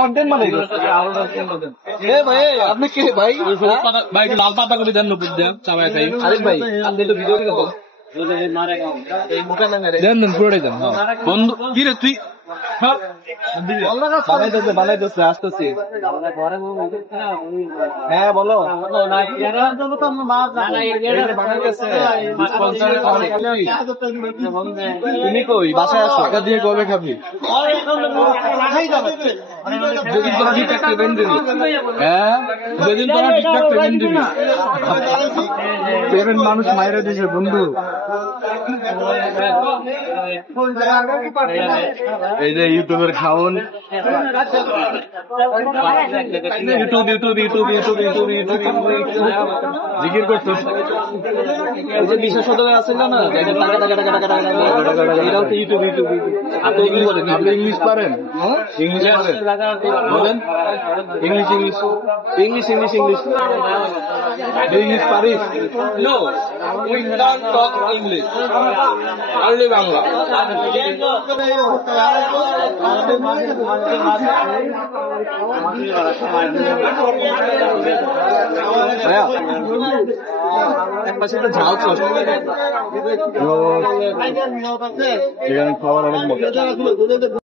Content মানে ভাই আপনি কে ভাই? ভাই একটু লাল পাতা করে দেন নপুর দেন চাবাই খাই। আরেক ভাই আপনি একটু ভিডিও করে দেন দেন পুরোটাই দেন বন্ধু কি রে তুই বানাইতেছে আসতেছি। হ্যাঁ বলো তুমি কই বাসায় আসো? টাকা দিয়ে কবে খাবি? যেদিন তোরা ঠিকঠাক পেমেন্ট দিবি। হ্যাঁ যেদিন তোরা ঠিকঠাক পেমেন্ট দিবি। পেমেন্ট মানুষ মাইরে দিছে বন্ধু। এই যে ইউটিউবের খাওন জিকির করতো ওই যে বিশেষ সদরে আছে না এটা হচ্ছে ইউটিউব ইউটিউব আপনি ইংলিশ পারেন? ইংলিশ পারেন বলেন English English English English English English পারিস? No we can talk English only Bangla. এক পাশে তো ঝাল চল এখানে খাবার অনেক মজা।